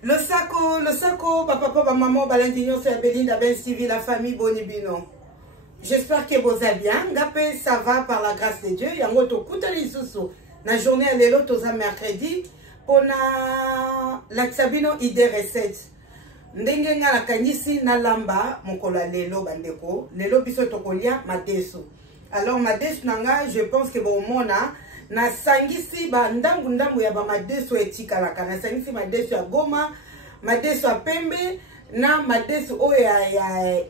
Le saco, papa, maman, balandignon, c'est Belinda, Ben Stevie, la famille Bonibino. J'espère que vous allez bien. Ngapé, ça va par la grâce de Dieu. Yango to kutali susu. Na journée à l'élo, toza mercredi. Pour la Xabino idée recette. Ndenge nga la kanisi na lamba, mokola lelo bandeko. Lelo biso tokolia madesu. Alors madesu nanga, je pense que bon mona. Na sangisi ba ndambu ya ba madesu etika la kana. Sangisi madesu ya goma, madesu ya pembe. Na madesu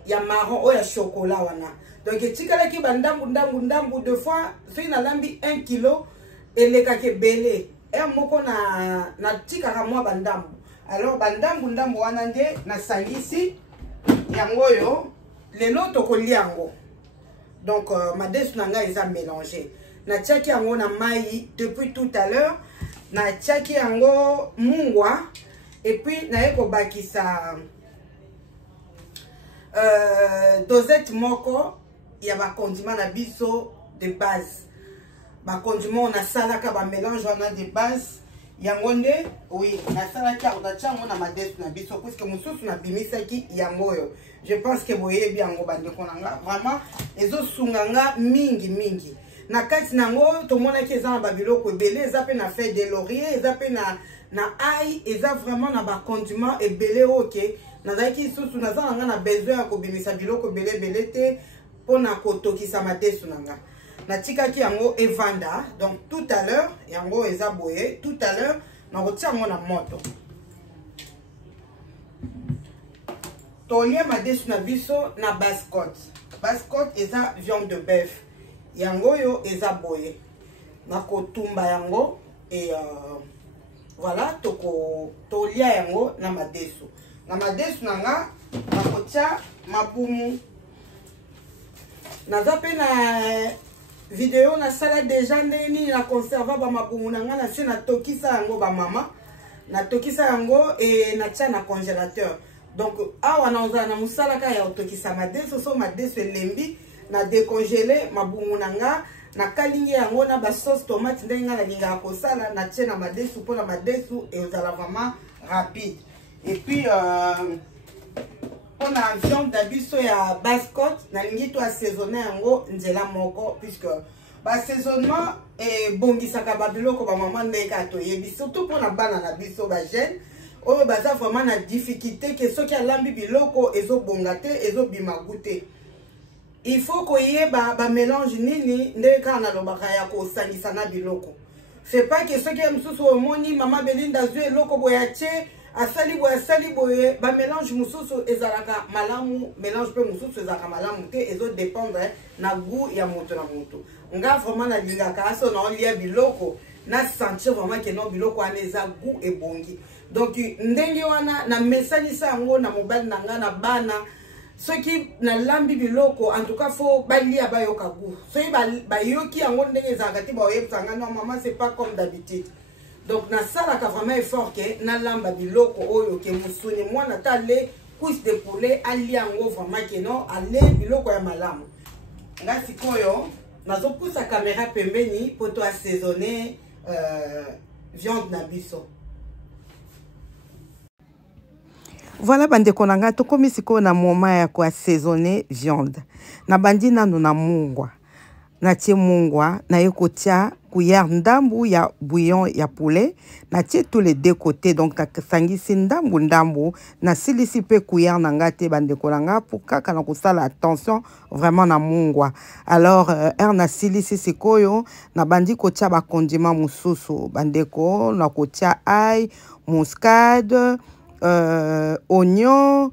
ya marron o ya chocolat wana. Donc etika la ki ba ndambu deux fois. So na lambi 1 kilo. Eleka ke belé. E moko na tika ka mwa bandambu. Alors bandambu wana nde na sangisi yango yo lelo tokolia yango. Donc madesu nanga eza mélangé. Na tiaki yango na mai depuis tout à l'heure. Na tiaki yango mungwa et puis na eko bakisa dosette moko ya ba condiment na biso de base. Ba condiment na salaka ba mélange wana de base. Yango nde oui na salaka on a chango na madesu na biso puisque mususu na bimisaki yango yo. Je pense que boye bi yango bande konanga vraiment ezo sunganga mingi. Na kati nango tomona ki eza na babiloko ebele eza pe na feuille de laurier eza pe na ail eza vraiment na ba condiment ebele oke nazaki susu naza nanga na besoin ya kobimisa biloko ebele te pona kotokisa madesu nanga. Na tikaki yango evanda. Donc tout à l'heure yango eza boye tout à l'heure na kotia yango na moto. Tolie madesu na biso na basse-côte. Basse-côte eza viande de bœuf. Yango yo eza boye. Na kotumba yango et voilà tolia yango na madesu. Na madesu nanga na kotia mabumu. Naza pe na vidéo na sala déjà ndeni na conserva ba mabumu nanga na se na tokisa yango ba mama. Na tokisa yango et na tia na congélateur. Donc awa na ozana musala ka ya tokisa madesu so madesu elembi na décongeler mabumu nanga na kalingi yango na ba sauce tomate ndenga na linga kosala na tia na madesu pour la madesu et ozala vraiment rapide. Et puis on a viande d'abisso ya basse-côte na lingi to assaisonner yango nzela moko puisque ba assaisonnement et bongisaka ba biloko ba maman ndeka to yebi surtout pour na bana na biso ba jeune oyo baza vraiment na difficulté que soki alambi biloko ezo bongate ezo bima goûter. Il faut koyeba ba mélange nini ndeka na lobaka ya ko sangisa na biloko. C'est pas que soki msusu omoni mama Belinda zwe eloko boyache asali boye ba mélange mususu ezalaka malamu mélange pe mususu ezalaka malamu te ezo dépendre na goût ya moto na moto. Nga vraiment na lingaka aso na olia biloko na sentir vraiment que non biloko wana eza goût ebongi. Donc ndenge wana na mesanisa yango na mobali nanga na bana soki na lambi biloko en tout cas faut balia bayoka goût. Soki bayoki yango ndenge ezalaka ti bayebisanga non maman c'est pas comme d'habitude. Donc na sala ka vraiment effort que na lamba biloko oyo ke musuni mwana tale cuisse de poulet ali yango vraiment que non ale biloko ya malamu. Nga sikoyo nazo poussa caméra pembeni pour to assaisonner viande na biso. Voilà bande konanga to komi sikoyo na moment ya ko assaisonner viande. Na bandi nanu na mungwa. Na tie mungwa na yekotia cuillère ndambu ya bouillon ya poulet na tie tous les deux côtés donc na sangisi ndambu na silisi pe cuillère nanga te bande kolanga pour kaka na kosala attention vraiment na mungwa. Alors na silisi sikoyo na bandi kotia ba condiment mususu bandeko na kotia ail, muscade, oignon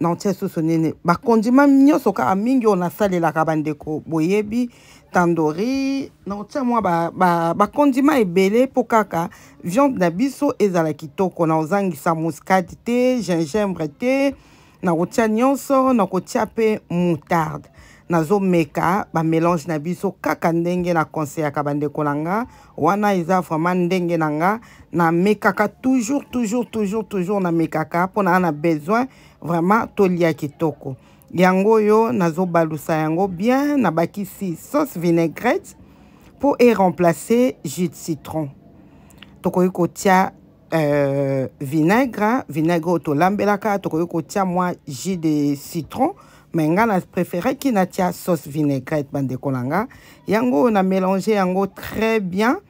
non tia susu nini ba condiment nyonso ka mingi on a salé la kabandeko boyebi tandoori non tia moi ba condiment ebele po kaka viande na biso ezala kitoko na ozangisa muscade te gingembre te na kotia nyonso na kotia pe moutarde nazo meka ba mélange na biso kaka ndenge na conseil ya kabandeko nanga wana eza vraiment ndenge nanga na mekaka toujours na mekaka pona na besoin vraiment tolia kitoko yango yo nazo balusa yango bien na bakisi sauce vinaigrette pour remplacer jus de citron tokoki kotia vinaigre tolambelaka tokoki kotia mwa jus de citron mais nga na préféré ki na tia sauce vinaigrette bandeko nanga yango na mélanger yango très bien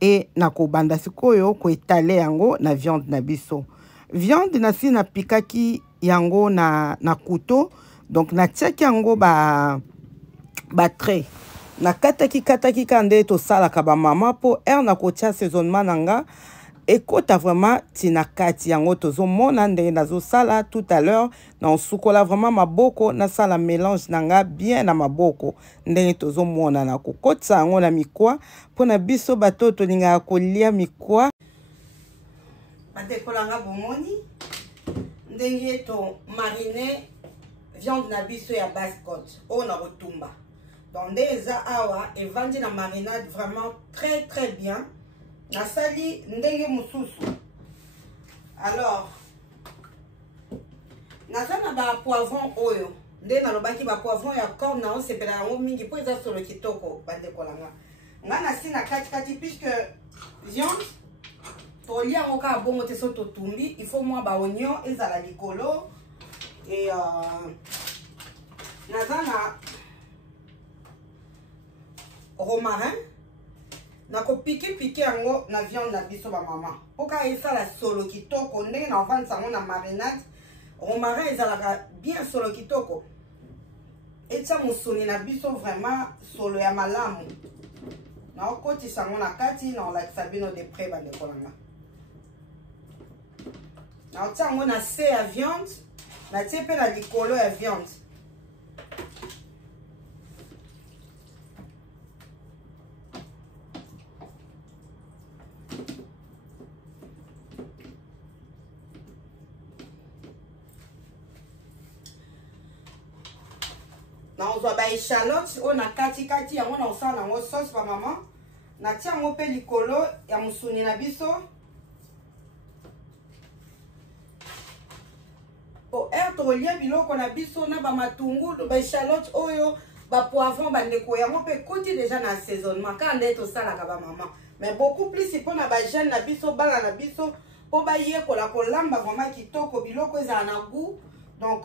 et na ko banda sikoyo ko étaler yango na viande na biso viande na si na pikaki yango na couteau donc na tiaki yango ba trait na kataki kande to sala ka ba mama po na ko tia assaisonnement nanga ekota vraiment tina kati yango tozo mona ndenge nazo sala tout à l'heure na sukola vraiment maboko na sala mélange nanga bien na maboko ndenge tozo mona na kokotsa yango na mikwa pona biso batoto linga kolia mikwa batekolanga bomoni ndenge to mariner viande na biso ya basse côte o na rotumba donc déjà awa evandi na marinade vraiment très bien. Nasali ndenge mususu. Alors, nazana ba poivron oyo. Nde na lobaki ba poivron ya corne na on sepela yango mingi po eza solo kitoko bande kolanga. Nga nasi na kati puisque viande to lia ngo ka bongo te so to tumbi, il faut moi ba oignon ezala likolo et nazana romarin. Nako piqué yango na viande na biso ba mama. Oka esala solo kitoko ndenge na vendre sango na marinade. Romarin ezalaka bien solo kitoko. Etia musuni na biso vraiment solo ya malamu. Na okoti sango na kati na la sabino de près bande kolanga. Na otia ngo na se ya viande, na tie pe na likolo ya viande. On va ba échalote on a kati yango na osala nango sauce pa maman na tia ngo pe likolo ya musuni na biso po to lia biloko na biso na ba matungulu ba échalote oyo ba poivron ba ndeko yango pe koti déjà na assaisonnement ka ndé to sala ka ba maman mais beaucoup plus pour na ba jeune na biso bala na biso po ba yekola kolamba vraiment kitoko biloko eza na goût donc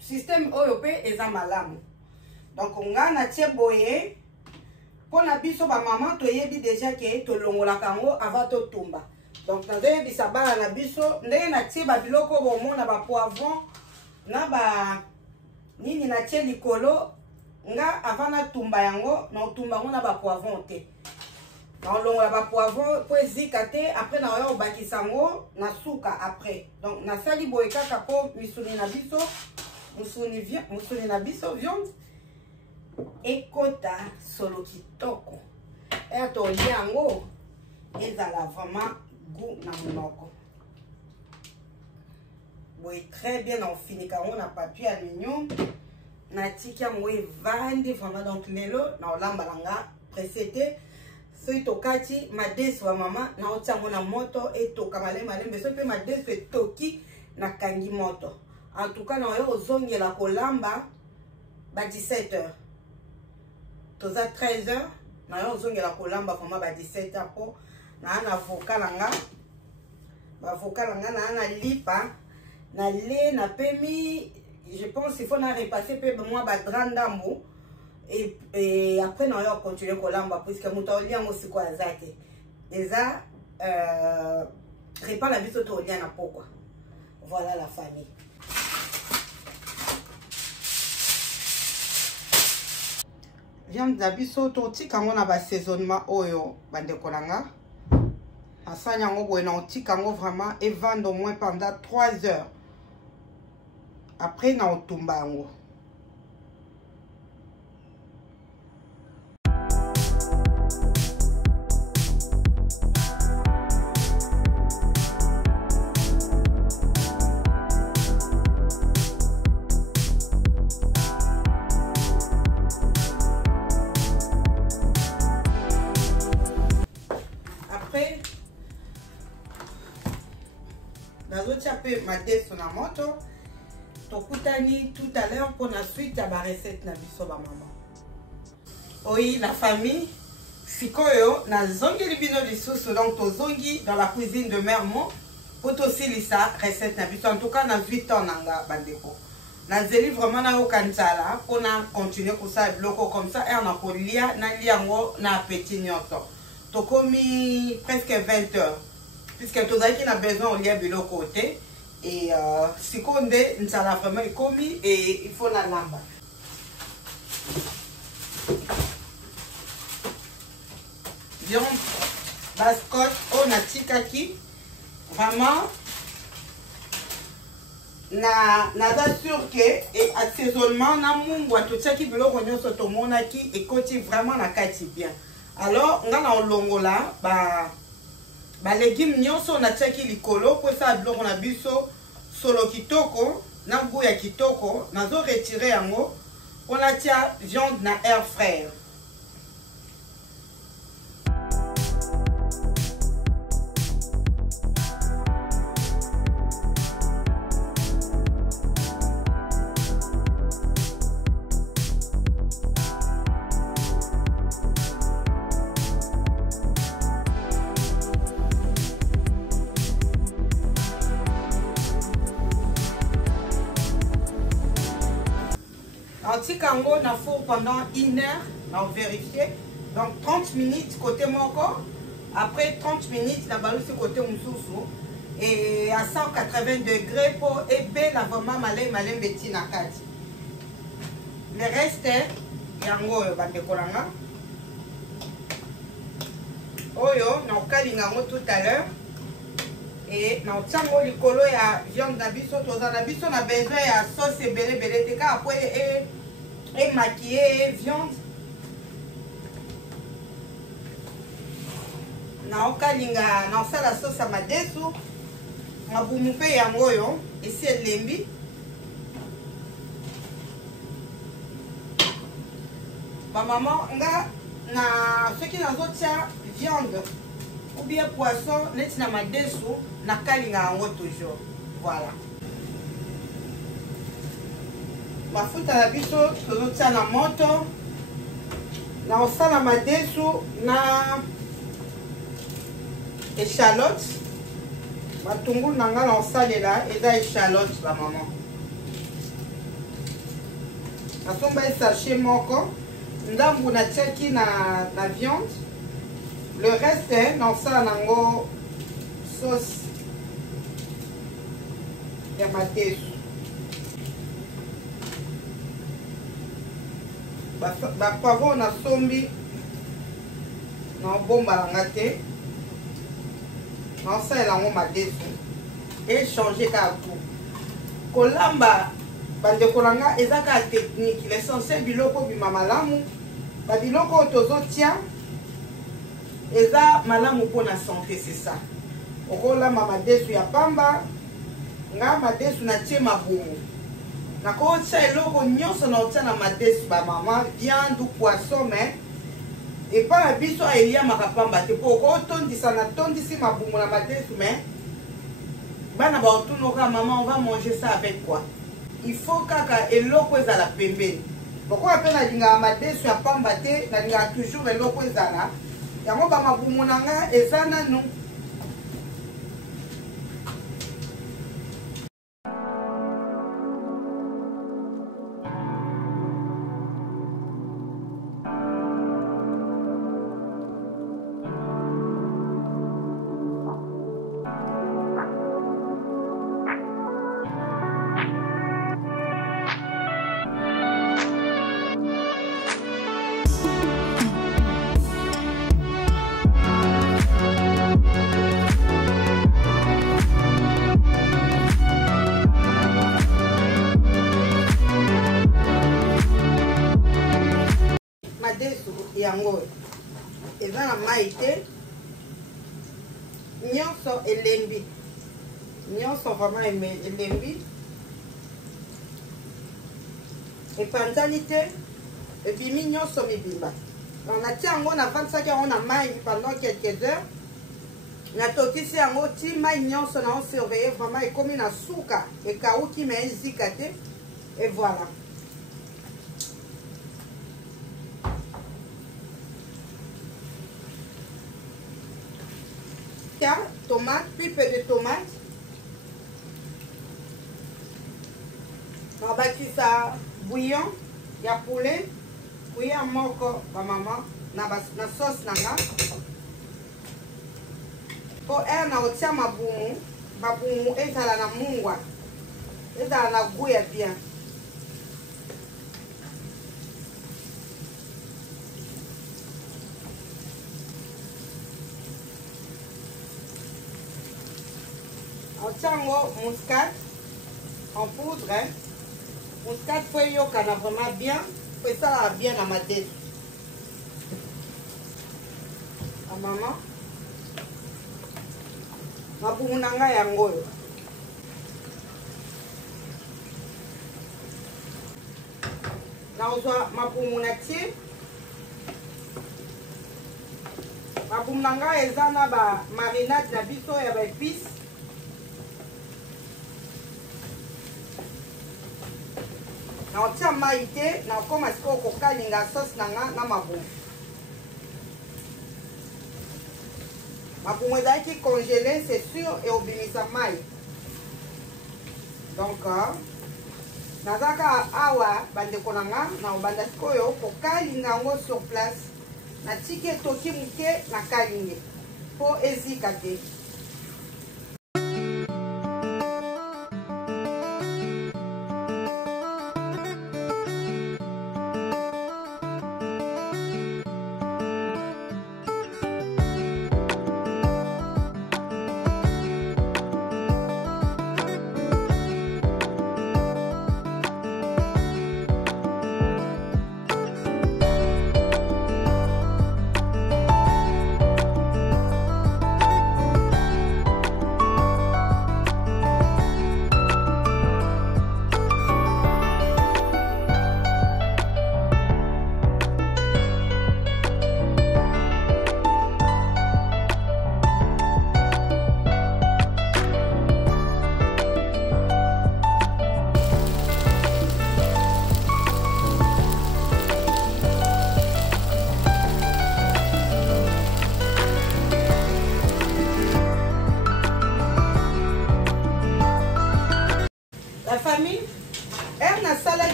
système oyo pe eza malamu donc nga na tie boye pona biso ba maman to yebi déjà ke to longola kango avant to tumba donc na zebi sabala na biso ndenge na tie ba biloko bomona ba poivron na ba nini na tie likolo nga avant na tumba yango na tumba ngo na ba poivron te na longola ba poivron po ezika te après na yo bakisa ngo na suka après donc na sali boye kaka po misuni na biso musuni na biso viande ekota solo kitoko to liango ezala vraiment goût na monoko boye très bien on finit kango na papier aluminium na tiki yango evandi vraiment donc lelo na olamba langa précédé soki tokati madeso ya mama na otia yango na moto etoka malembe soki pe madeso etoki na kangi moto. En tout cas, nous avons la kolamba ba 17h. Toza 13h, nous avons la kolamba vraiment ba 17h po na avocat langa. Ba avocat langa na lipa na lait na pemi, je pense qu'il faut na repasser pe moi ba drandambo et après nous allons continuer kolamba puisque muta olia ngo siko azate. Déjà repas la biso to olia na pokwa. Voilà la famille. Viande na biso to tika ngo na ba assaisonnement oyo bande kolanga asanya ngo boye na tika ngo vraiment et vendre au moins pendant 3 heures après na otumba ngo. Madeso na moto tokutani tout à l'heure pour la suite à la recette na biso ba maman. Oui la famille sikoyo na zongi libino lisusu donc tozongi dans la cuisine de Mère Mo pour tosilisa recette na biso. En tout cas na 8 ans nanga bandeko nazeli vraiment na yokanzala pour na continuer kosala biloko comme ça et on a kolia na liango na appétit nyonso. Tokomi presque 20 heures puisque tozalaki na besoin olia biloko côté et sikonde nzala vraiment ekomi et il faut na lamba. Viande basse-côte on a tikaki vraiment naza sûr que et assaisonnement na mungwa totiaki biloko nyonso tomonaki ekoti vraiment na kati bien. Alors nga na olongola ba légumes nyonso natiaki likolo po sa biloko na biso solo kitoko na goût ya kitoko nazo retirer yango on a tia viande na air fryer. Antikango na four pendant 1 heure, on va vérifier. Donc 30 minutes côté moko, après 30 minutes la balou côté mususu et à 180 degrés pour ébé la vraiment malé beti na kati. Le reste yango bande kolanga. Oyo na okalinga ngo tout à l'heure. Et na tsango likolo ya viande na biso toza na biso na besoin ya sauce belé te ka après et maquiller viande na okalinga na sala sauce à madesu mabumu pe yango yo esi elembi ba maman nga na ce qui nazotia viande ou bien poisson neti na madesu na kalinga yango toujours. Voilà. Mafuta na biso tozotia na moto na osala madesu na échalote matungulu na nga na osalela eza échalote ba maman nasomba sachet moko ndambu natiaki na viande. Le reste na osala nango sauce ya madesu. Ba poivron na sombi na bomba langa te na osala nango madesu et changer ka goût. Kolamba bandeko nanga eza ka technique. L'essentiel biloko bima malamu ba biloko tozotia eza malamu pour la santé, c'est ça. Okolamba madesu ya pamba nga madesu na tie mabumu na ko tia eloko nyonso na otia na madesu ba mama viande ou poisson mais et pas la biso a elia makapamba te po ko tondisa na tondisi mabumu na madesu mais bana ba otunoka maman on va manger ça avec quoi? Il faut kaka eloko ezala pembeni. Pourquoi appelle na linga madesu ya pamba te na linga toujours eloko ezala yango ba mabumu nanga eza nanu. Yango eza na mai te nyonso elembi nyonso vraiment elembi epanzani te ebimi nyonso mibimba. On a tia yango na vansaki yango na mai pendant quelques heures na tokisi yango ti mai nyonso na surveiller vraiment ekomi na suka ekauki me ezika te et voilà. tomate, pipe de tomate. On va ça bouillon, il y a poulet, bouillon moko, ma maman, na sauce nanga. Pour elle, na otia ma boumou, et ça la mungwa, et ça la goût bien. On tient muscade en poudre. Hein. Muscade, faut y avoir vraiment bien. Faut ça bien à ma tête. À maman. Ma boumnanga yango. Na ozo ma boumnati. Ma boumnanga ezana ba marinade na biso ya ba épices. On tient maïté, on commence à cocaler la sauce dans ma boue. Ma boue est congelée, c'est sûr, et on bénit sa maille. Donc, nazaka awa bande konanga na obanda koyo kokali ngango sur place. Na tike toki muke na kalinge. Po ezika te.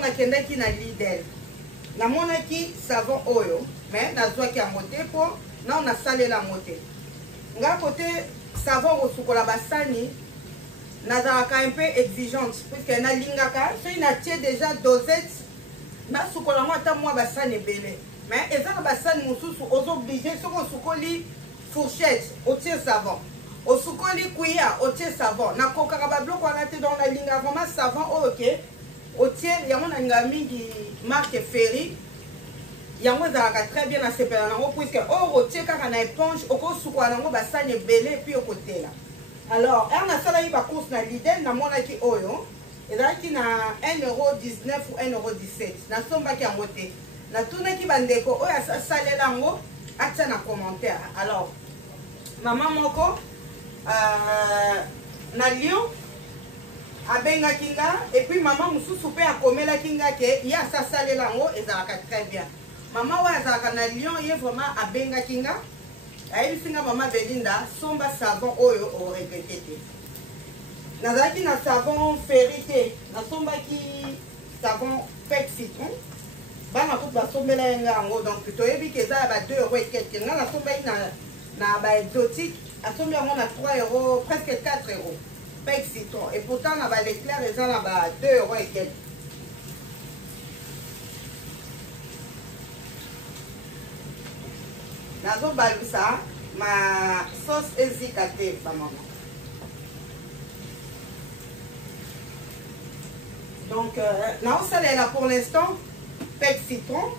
Nakendaki na Lidl. Na monaki savon oyo, mais nazwaki ya mote po na on a salé la mote. Nga côté savon au sukola basani, nazalaka un peu exigeante puisque na lingaka, so ina tie déjà dosette na sukola mo ata moi basani belé. Mais ezaka basani mususu ozo obligé soko sukoli fourchette, au tie savon. Au sukoli kuya, au tie savon. Na kokaka ba bloko wana te dans la linga vraiment savon OK. Au tien, il y a un ami qui marque Ferry. Il y a un très bien à ce moment puisque au tien, quand on a éponge, au cours sous quoi on a bassane belé puis au côté là. Alors, on a ça là, il va course na l'idée, na mon qui oyo. Et là, qui na 1,19 € ou 1,17 €. Na somba qui a voté. Na tout qui bandeko, oh, ça salé là, on a ça na commentaire. Alors, maman moko, na Lyon. Abenga kinga et puis maman mususu pe akomela kinga ke ya sa salé lango ezalaka très bien. Maman wa ezalaka na Lyon ye vraiment abenga kinga. Ayi singa maman Belinda somba savon oyo o répété. Nazaki na savon Ferry na somba ki savon pec citron. Bana ko ba sombela nga ngo donc toyebi ke za ba 2 € et quelques. Nga na somba na ba exotique a somba ngo na 3 €, presque 4 €. Pec citron. Et pourtant, on a l'éclair, ils ont là-bas 2 € et quelques. Nazo balusa, ma sauce ezikate, ma maman. Donc, na osale là pour l'instant, pec citron.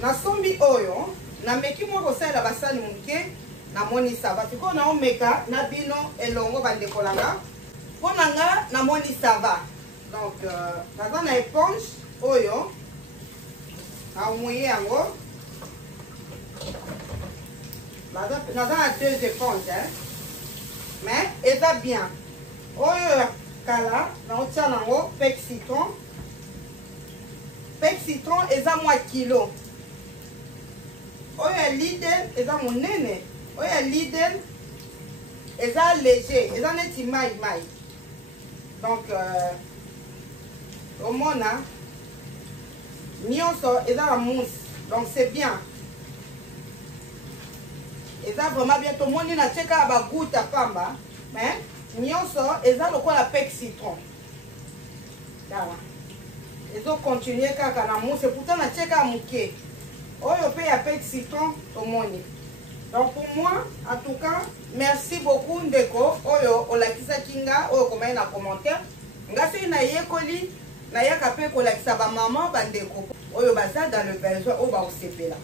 Na sombi oyo, na meki mo osale la basani muke, na moni sava. Tiko na omeka, na bino elongo bandekolanga. Pour nanga na moni ça va. Donc dans une éponge oyo na mouiller yango. Dans un 2 éponges hein. Mais et ça bien. Oyo kala na otia nango pec citron. Pec citron eza moi kilo. Oyo Lidl eza monene. Oyo Lidl eza léger, eza neti mai. Donc au moins nyonso eza la mousse. Donc c'est bien. Eza vraiment bien. Tout le monde na tcheka ba goutte à pamba. Mais nyonso eza lokola pec citron. Voilà. Ils ont continué kaka na mousse. Pourtant na tcheka muke. Oyo pe ya pec citron tout le monde. Donc pour moi, en tout cas, merci beaucoup Ndeko. Oyo olakisa kinga, oyo komay na commentaire. Ngasi na yekoli, na yaka pe kolakisa ba maman bandeko. Oyo baza dans le besoin, oyo ba osepela.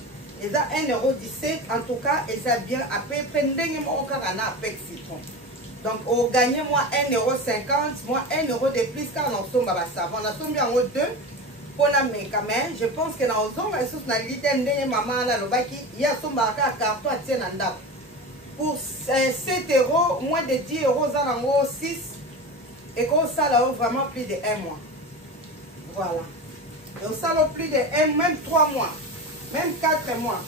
Eza 1,17 €, en tout cas, et ça bien à peu près ndenge mo kaka na avec citron. Donc on gagne moi 1,50 €, moi 1 € de plus car on somba ba savon. On a sombé en 2 pour la mécamère. Je pense que dans ozonga sous na lité ndenge maman na lobaki, ya somba ka carton a tien ndako. Pour 7 €, moins de 10 € ça en 6 et qu'on ça là vraiment plus de 1 mois. Voilà. Donc ça là plus de 1, même 3 mois. Même 4 mois.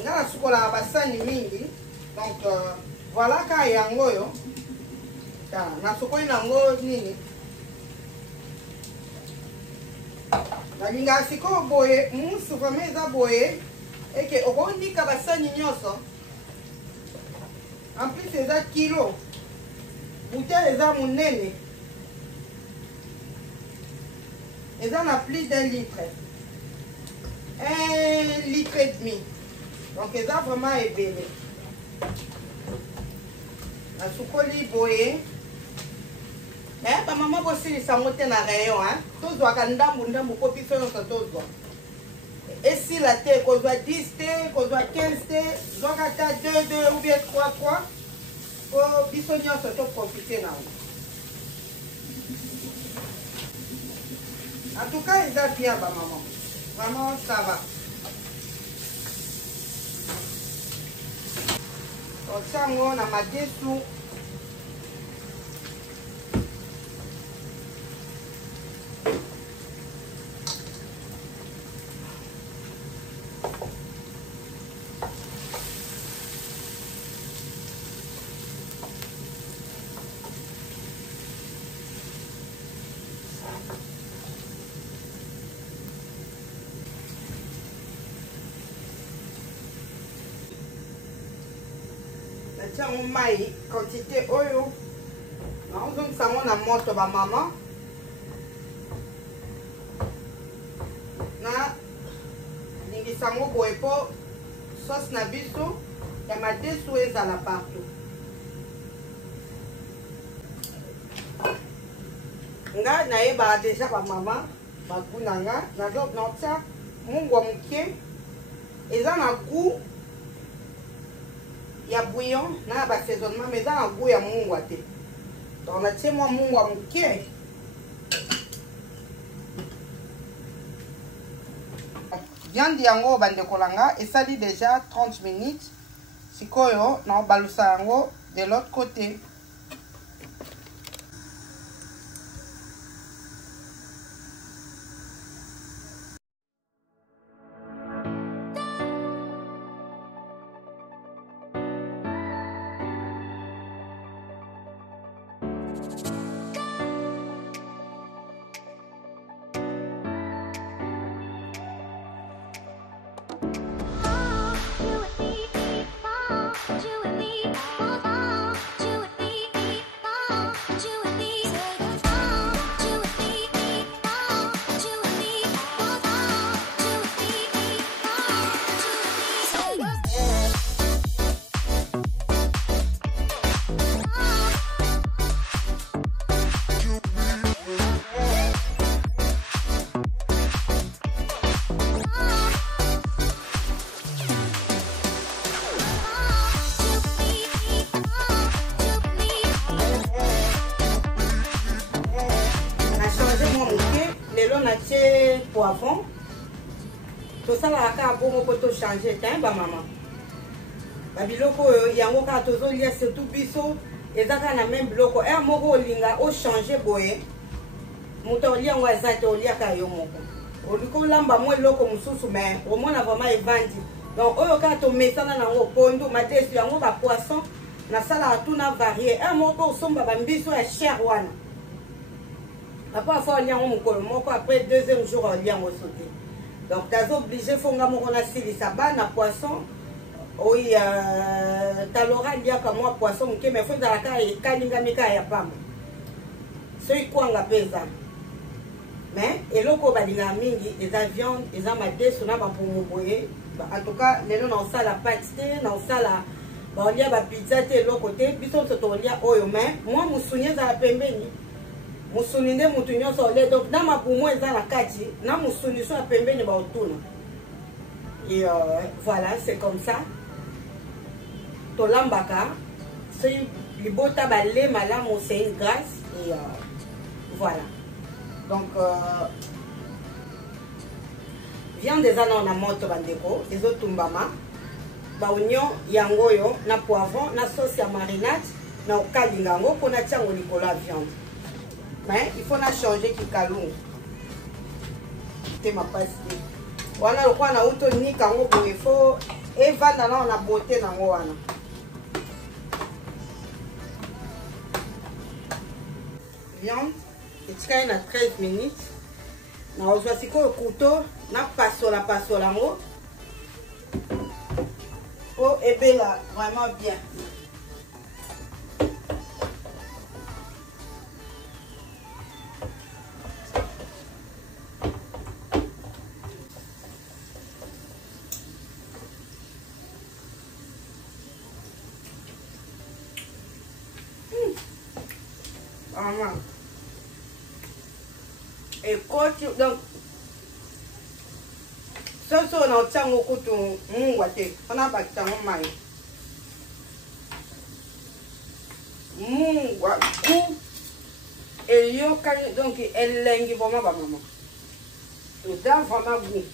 On a la chocolat à bassin mingi. Donc voilà quand yango yo. Na chocolat nango nini. Na linga siko boye, mousse vraiment za boye et que okondi ka bassin nyonso. En plus c'est un kilo. Bouteille eza munene. Eza na plus d'1 litre. 1,5 litre. Donc ils ont vraiment ébélé. La soukoli boye. Mais ta maman aussi les samote na rayon hein. Tous doit kanda ndambu kopi so no tous doit. Et si la terre qu'on doit 10 thé, qu'on doit 15 thé, doit kata 2 ou bien 3 pour bisogno surtout profiter na. En tout cas, ils ont bien ba maman. Vraiment, ça va. Comme ça, on a ma dessous. Tiens, on maille quantité oyo. On zoom ça on a moto ba maman. Na ningi sango boye po sauce na biso ya madesu ezala partout. Nga na yeba déjà ba maman ba kunanga na donc notsa mungwa muke eza na goût. Il y a bouillon, il y a assaisonnement, mais il y a un goût de mungwa. Donc, on a tiré mon mungwa mouké. Viande yango bande kolanga et ça dit déjà 30 minutes. Si koyo, on balusa yango de l'autre côté. Poivron. Tout ça là ka bon pour to changer temps ba maman. Ba biloko yango ka tozo lia surtout biso ezaka na même biloko e moko linga o changer boye. Muto lia ngo ezate o lia ka yo moko. Oliko lamba mo loko mususu mais au moins na vraiment evandi. Donc oyo ka to mesana na ngo pondo matesu yango ba poisson na sala tout na varié un moko osomba ba mbiso ya cher wana après fois lien mon mokolo moko après deuxième jour lien au sauté donc t'as obligé fonga moko na sili ça ba na poisson oui talora lia ka moi poisson ke mais faut za ka e kalinga mika ya pamba so ikwanga pesa mais eloko balinga mingi eza viande eza madeso na bampumu boye en tout cas lelo na osala pâte te na osala baolia bapizza te eloko te biso nyonso tolia oyo mais mwa musuni ezala pembeni musuni nde mutu nyonso olia donc na mapumu eza na kati na musuni so ya pembeni baotuna et voilà c'est comme ça tolambaka soki libota bale malamu c'est une grâce et voilà donc viande eza na moto bandeko ezotumbama ba oignon yango yo na poivron na sauce ya marinade na okalinga yango mpona tiango likolo ya viande mais il faut na changer kikalungu te mapasi te wana lokwa na uto nika yango boye fo evanda nao na bote nango wana viande etikali na 13 minutes na ozwa sikoyo couteau na pasola yango po ebela vraiment bien vraiment et coach donc soso na otango kutu mungwa te ona bakitango mai mungwa ku elioka donc elengi vraiment ba maman eza vraiment goût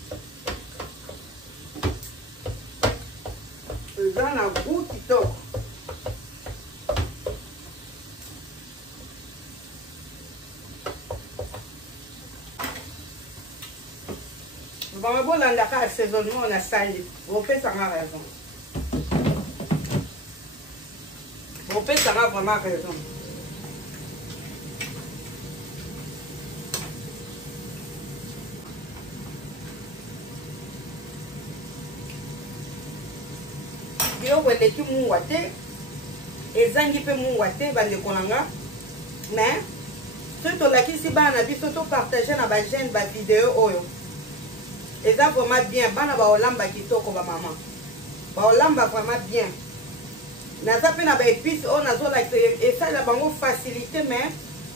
eza na goût kitoko bon bon là d'accord assaisonnement on a salé on fait ça raison on fait ça vraiment raison yo wele ki mungwa te ezangi pe mungwa te bande kolanga mais to to lakisi bana biso to partager na ba chaîne ba vidéo oyo eza vraiment bien bana ba olamba kitoko ba maman ba olamba vraiment bien naza pe na ba épices o nazo la et ça la bango facilité mais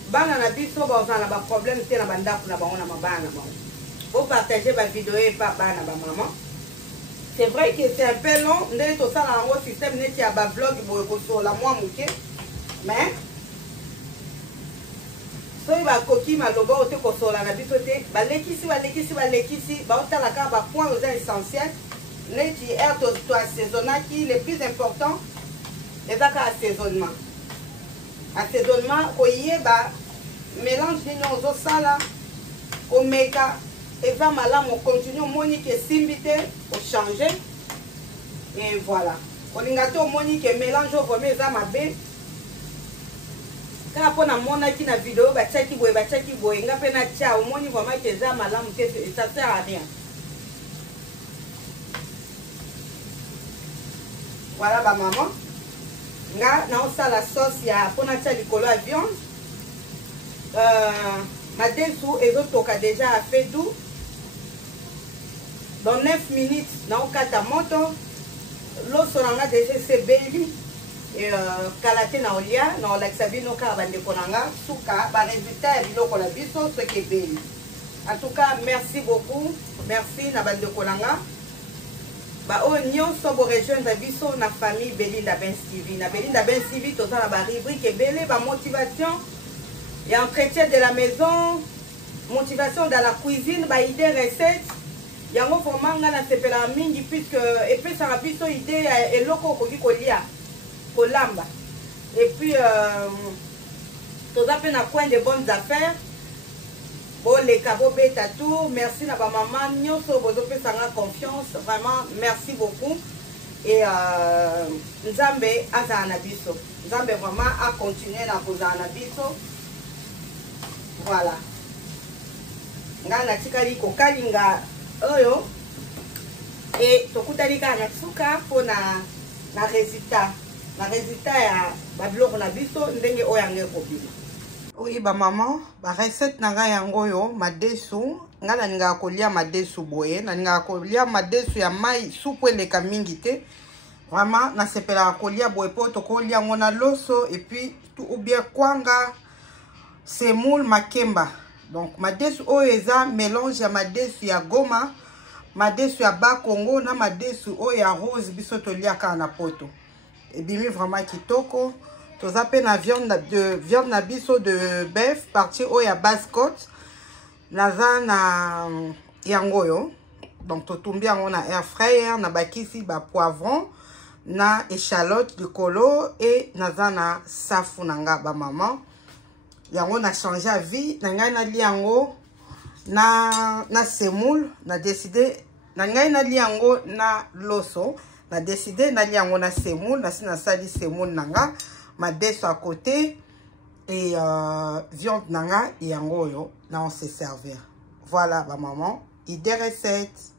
bana na biso ba ozana ba problème te na bandaku na bango na mabana bango o partager ba vidéo et pas bana ba maman c'est vrai que c'est un peu long ndé to ça na ngo système neti ya ba vlog boye ko so la moi muke mais soki bakoki maloba ote kosola na biso te balekisi baotalaka bapoint oza essentiel neti aire to assaisonnaki le plus important ezaka assaisonnement koyeba mélange nini ozosala komeka eza malamu continue omoni ke esimbi te ochange et voilà olinga te omoni ke mélange oyo vraimen eza mabe kaka mpo na monaki na video batiaki boye nga mpe na tia omoni vraiment ke eza malamu te ça sert à rien voilà ba maman nga naosala sauce ya mpo na tia likolo ya viande madesu ezotoka déjà a fait doux dans 9 minutes naokata moto loso nanga déjà sebeli kala te na olia na olakisa bino kaka bandeko nanga suka baresultat ya biloko na biso soki ebeli en tout cas merci beaucoup merci na bandeko nanga baoyo nyonso borejoindre biso na famille Belinda Benz TV na Belinda Benz TV toza na barubrique ebele bamotivation ya entretien de la maison motivation dans la cuisine baidée recette yango vraiment nga nasepelaka mingi puisque epesaka biso idée ya eloko okoki kolia kolamba et puis toza pe na coin de bonnes affaires boleka bobeta tour merci na ba maman nyonso bozopesanga confiance vraiment merci beaucoup et nzambe azala na biso nzambe vraiment a continuer na kozala na biso voilà nga natikali kokalinga oyo et tokutali kaka na suka mpo na résultat ya babiloko na biso ndenge oyo yango ekobima. Oui bamama barecette na ngai yango oyo madesu nga nalingaka kolia madesu boye nalingaka kolia madesu ya mai supu eleka mingi te vraiment nasepelaka kolia boye mpo tokolia yango na loso et puis ou bien kwanga semoule makemba. Donc madesu oyo eza mélange ya madesu ya Goma madesu ya Bakongo na madesu oyo ya rose biso toliaka na poto ebimi vraiment kitoko. Toza pe na viande na biso de bœuf partie oyo ya basse côte naza na yango yo donc totumbi yango na air fryer na bakisi ba poivron na échalote likolo et naza na safu na nga ba maman yango na changer à vie na ngai na li yango na semoule na décider na ngai na li yango na loso na décider na li yango na semoule na sina sali semoule na nga madesu à côté et viande nanga yango yo na on se servir. Voilà ba maman, idée recette.